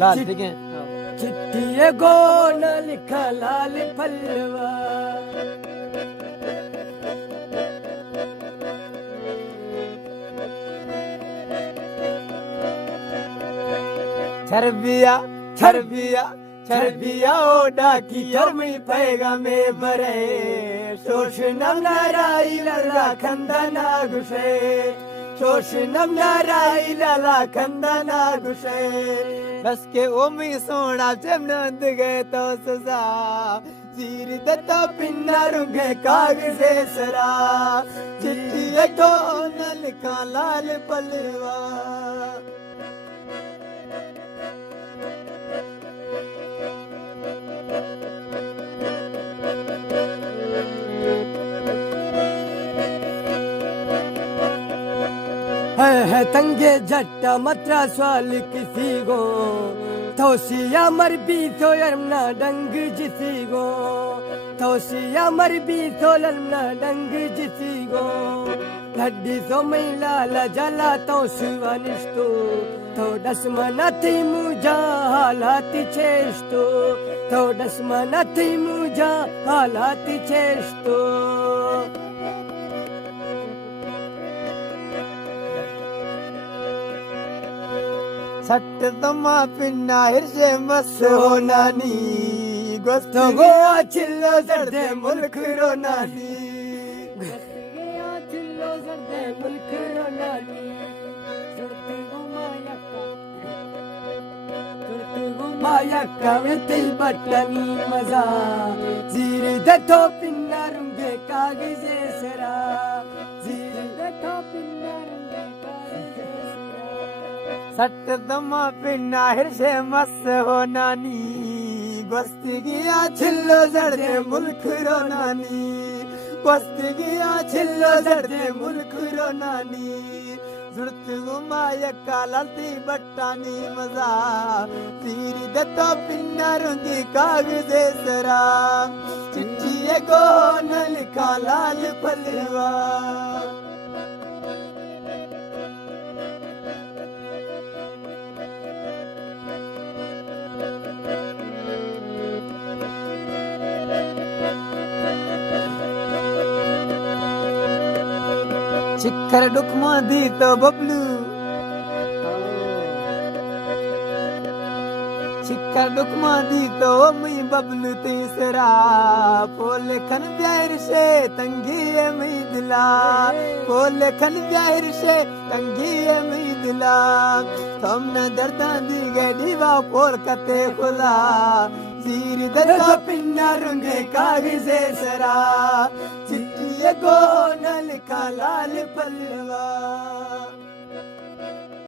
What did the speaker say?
लाल ठीक है। चिट्ठी गो न लिखा लाल पलवा छरबिया छरबिया छरबिया ओडा की जमी पैगा में बरे शोषणम नाराई लला खंदना गुशे शोषणम नाराई लला खंदना गुशे बस के ओमी सोना जब नंद गए तो सजा जीर दत्ता पिन्ना रुंगे कागजे सरा चिट्ठी तो न लिखा लाल पलवा है तंगे जट्टा मत्रा स्वाल किसी गो थोसिया मर भी तो यरना डंग जिसी गो थोसिया मर भी तो लरना डंग जिसी गो लड्डी सो मैला लजला तो शिवानिष्टो तो डसमना थी मुझा हालाती चेष्टो तो डसमना थी मुझा हालाती चेष्टो सट तमा पिन्ना हिरसे मस हो नानी गोस्तो गो चिल्लो जर्दे मुल्क रो नानी चिल्लो जर्दे मुल्क रो नानी सुरती गो मायक्का में तिल बटनी मजा जीर दे तो पिन्ना रुंगे कागजे सरा जीर दे तो पिन्ना रुंगे कागजे सट तमा पिन्ना हिरसे मस हो नानी गोस्ती गया छिल्लो जर्दे मुल्क रो नानी गोस्ती गया छिल्लो जर्दे मुल्क रो नानी जुर्त गुमाया कालती बट्टानी मजा तीर दे तो पिन्ना रुंगी कागजे सरा चिट्ठी को न लिखा लाल पलवा शिखर डुकमा दी तो बबलू शिखर डुकमा दी तो मई बबलू तीसरा पोल खन प्यार से तंगी मई दिला पोल खन प्यार से तंगी मई दिला तुमने दर्दा दी गडीवा पोल कते खुला जीर दर्दा पिन्ना रुंगे कागजे सरा चिट्ठी को न लिखा लाल पलवा